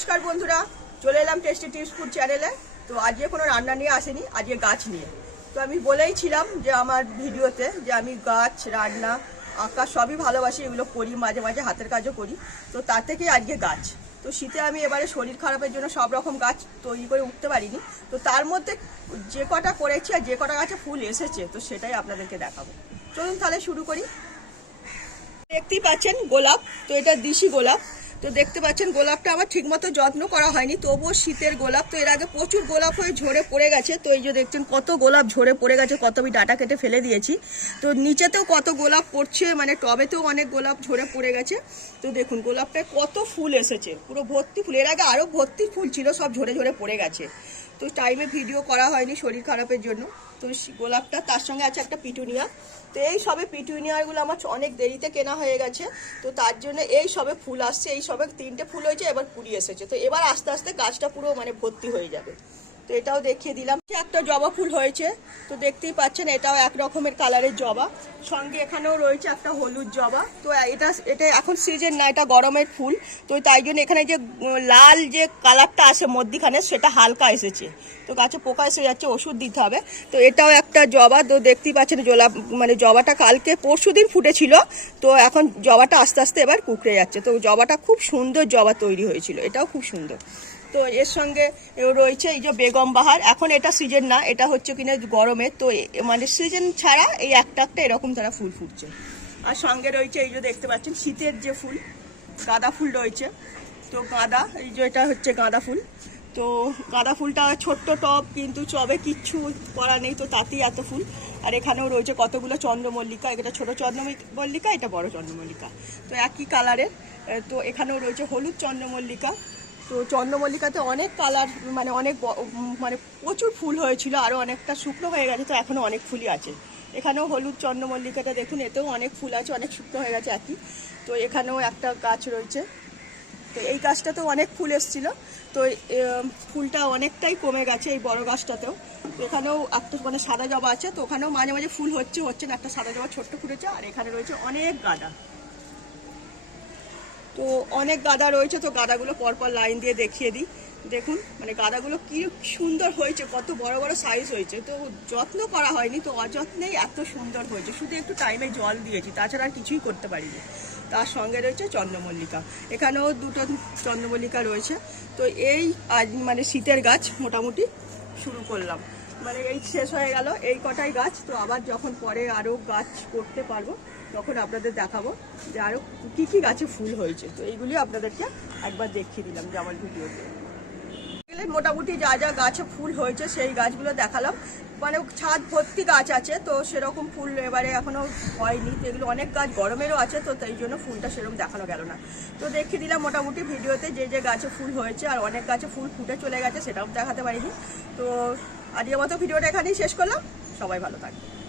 নমস্কার বন্ধুরা, চলে এলাম টেস্টি টিপস ফুড চ্যানেলে তো আজকে কোনো রান্না নিয়ে আসেনি, আজকে গাছ নিয়ে। তো আমি বলেই ছিলাম যে আমার ভিডিওতে যে আমি গাছ, রান্না, আঁকা সবই ভালোবাসি, এগুলো করি, মাঝে মাঝে হাতের কাজও করি। তো তার থেকেই আজকে গাছ। তো শীতে আমি এবারে শরীর খারাপের জন্য সব রকম গাছ তৈরি করে উঠতে পারিনি। তো তার মধ্যে যে কটা করেছি আর যে কটা গাছে ফুল এসেছে, তো সেটাই আপনাদেরকে দেখাবো। চলুন তাহলে শুরু করি। দেখতেই পাচ্ছেন গোলাপ, তো এটা দিশি গোলাপ। তো দেখতে পাচ্ছেন, গোলাপটা আমার ঠিকমতো যত্ন করা হয়নি, তবুও শীতের গোলাপ, তো এর আগে প্রচুর গোলাপ হয়ে ঝরে পড়ে গেছে। তো এই যে দেখছেন, কত গোলাপ ঝরে পড়ে গেছে, কত আমি ডাটা কেটে ফেলে দিয়েছি। তো নিচেতেও কত গোলাপ পড়ছে মানে টবেতেও অনেক গোলাপ ঝরে পড়ে গেছে। তো দেখুন, গোলাপটায় কত ফুল এসেছে, পুরো ভর্তি ফুল। এর আগে আরও ভর্তি ফুল ছিল, সব ঝরে ঝরে পড়ে গেছে। তো টাইমে ভিডিও করা হয়নি শরীর খারাপের জন্য। তো গোলাপটা তার সঙ্গে আছে একটা পিটুনিয়া। তো এই সবে পিটুনিয়াগুলো আমার অনেক দেরিতে কেনা হয়ে গেছে। তো তার জন্য এই সবে ফুল আসছে, এই সবে তিনটে ফুল হয়েছে, এবার কুড়ি এসেছে। তো এবার আস্তে আস্তে গাছটা পুরো মানে ভর্তি হয়ে যাবে। তো এটাও দেখিয়ে দিলাম। একটা জবা ফুল হয়েছে, তো দেখতেই পাচ্ছেন এটাও এক রকমের কালারের জবা। সঙ্গে এখানেও রয়েছে একটা হলুদ জবা। তো এটা এটা এখন সিজন না, এটা গরমের ফুল। তো তাই জন্য এখানে যে লাল যে কালারটা আসে মধ্যিখানে, সেটা হালকা এসেছে। তো গাছে পোকা এসে যাচ্ছে, ওষুধ দিতে হবে। তো এটাও একটা জবা, তো দেখতেই পাচ্ছেন জলা মানে জবাটা কালকে পরশু দিন ফুটেছিল। তো এখন জবাটা আস্তে আস্তে এবার কুকড়ে যাচ্ছে। তো জবাটা খুব সুন্দর জবা তৈরি হয়েছিল। এটাও খুব সুন্দর। তো এর সঙ্গে রয়েছে এই যে বেগম বাহার। এখন এটা সিজন না, এটা হচ্ছে কিনা গরমে। তো মানে সিজন ছাড়া এই একটা একটা এরকম তারা ফুল ফুটছে। আর সঙ্গে রয়েছে এই যে দেখতে পাচ্ছেন, শীতের যে ফুল, গাঁদা ফুল রয়েছে। তো গাঁদা, এই যে এটা হচ্ছে গাঁদা ফুল। তো গাঁদা ফুলটা ছোট্ট টব, কিন্তু চবে কিচ্ছু করা নেই, তো তাতেই এত ফুল। আর এখানেও রয়েছে কতগুলো চন্দ্রমল্লিকা, এটা ছোট চন্দ্রমল্লিকা, এটা বড় চন্দ্রমল্লিকা। তো একই কালারের তো এখানেও রয়েছে হলুদ চন্দ্রমল্লিকা। তো চন্দ্রমল্লিকাতে অনেক কালার মানে অনেক মানে প্রচুর ফুল হয়েছিল আরও অনেকটা শুকনো হয়ে গেছে, তো এখনও অনেক ফুলই আছে। এখানেও হলুদ চন্দ্রমল্লিকাটা দেখুন, এতেও অনেক ফুল আছে, অনেক শুকনো হয়ে গেছে একই। তো এখানেও একটা গাছ রয়েছে। তো এই গাছটাতেও অনেক ফুল এসেছিল। তো ফুলটা অনেকটাই কমে গেছে এই বড় গাছটাতেও। এখানেও একটা মানে সাদা জবা আছে, তো ওখানেও মাঝে মাঝে ফুল হচ্ছে হচ্ছে না, একটা সাদা জবা ছোট্ট ফুটেছে, আর এখানে রয়েছে অনেক গাঁদা। তো অনেক গাদা রয়েছে, তো গাদাগুলো পরপর লাইন দিয়ে দেখিয়ে দিই। দেখুন মানে গাদাগুলো কি সুন্দর হয়েছে, কত বড় বড় সাইজ হয়েছে। তো যত্ন করা হয়নি, তো অযত্নেই এত সুন্দর হয়েছে। শুধু একটু টাইমে জল দিয়েছি, তাছাড়া আর কিছুই করতে পারিনি। তার সঙ্গে রয়েছে চন্দ্রমল্লিকা। এখানেও দুটো চন্দ্রমল্লিকা রয়েছে। তো এই আজ মানে শীতের গাছ মোটামুটি শুরু করলাম। মানে এই শেষ হয়ে গেল, এই কটাই গাছ, তো আবার যখন পরে আরও গাছ করতে পারব, তখন আপনাদের দেখাবো যে আরও কী কী গাছে ফুল হয়েছে। তো এইগুলি আপনাদেরকে একবার দেখিয়ে দিলাম যে আমার ভিডিওতে মোটামুটি যা যা গাছে ফুল হয়েছে, সেই গাছগুলো দেখালাম। মানে ছাদ ভর্তি গাছ আছে, তো সেরকম ফুল এবারে এখনও হয়নি। তো এগুলো অনেক গাছ গরমেরও আছে, তো তাই জন্য ফুলটা সেরকম দেখানো গেল না। তো দেখিয়ে দিলাম মোটামুটি ভিডিওতে যে যে গাছে ফুল হয়েছে, আর অনেক গাছে ফুল ফুটে চলে গেছে, সেটাও দেখাতে পারিনি। তো আজকের মতো ভিডিওটা এখানেই শেষ করলাম। সবাই ভালো থাকবে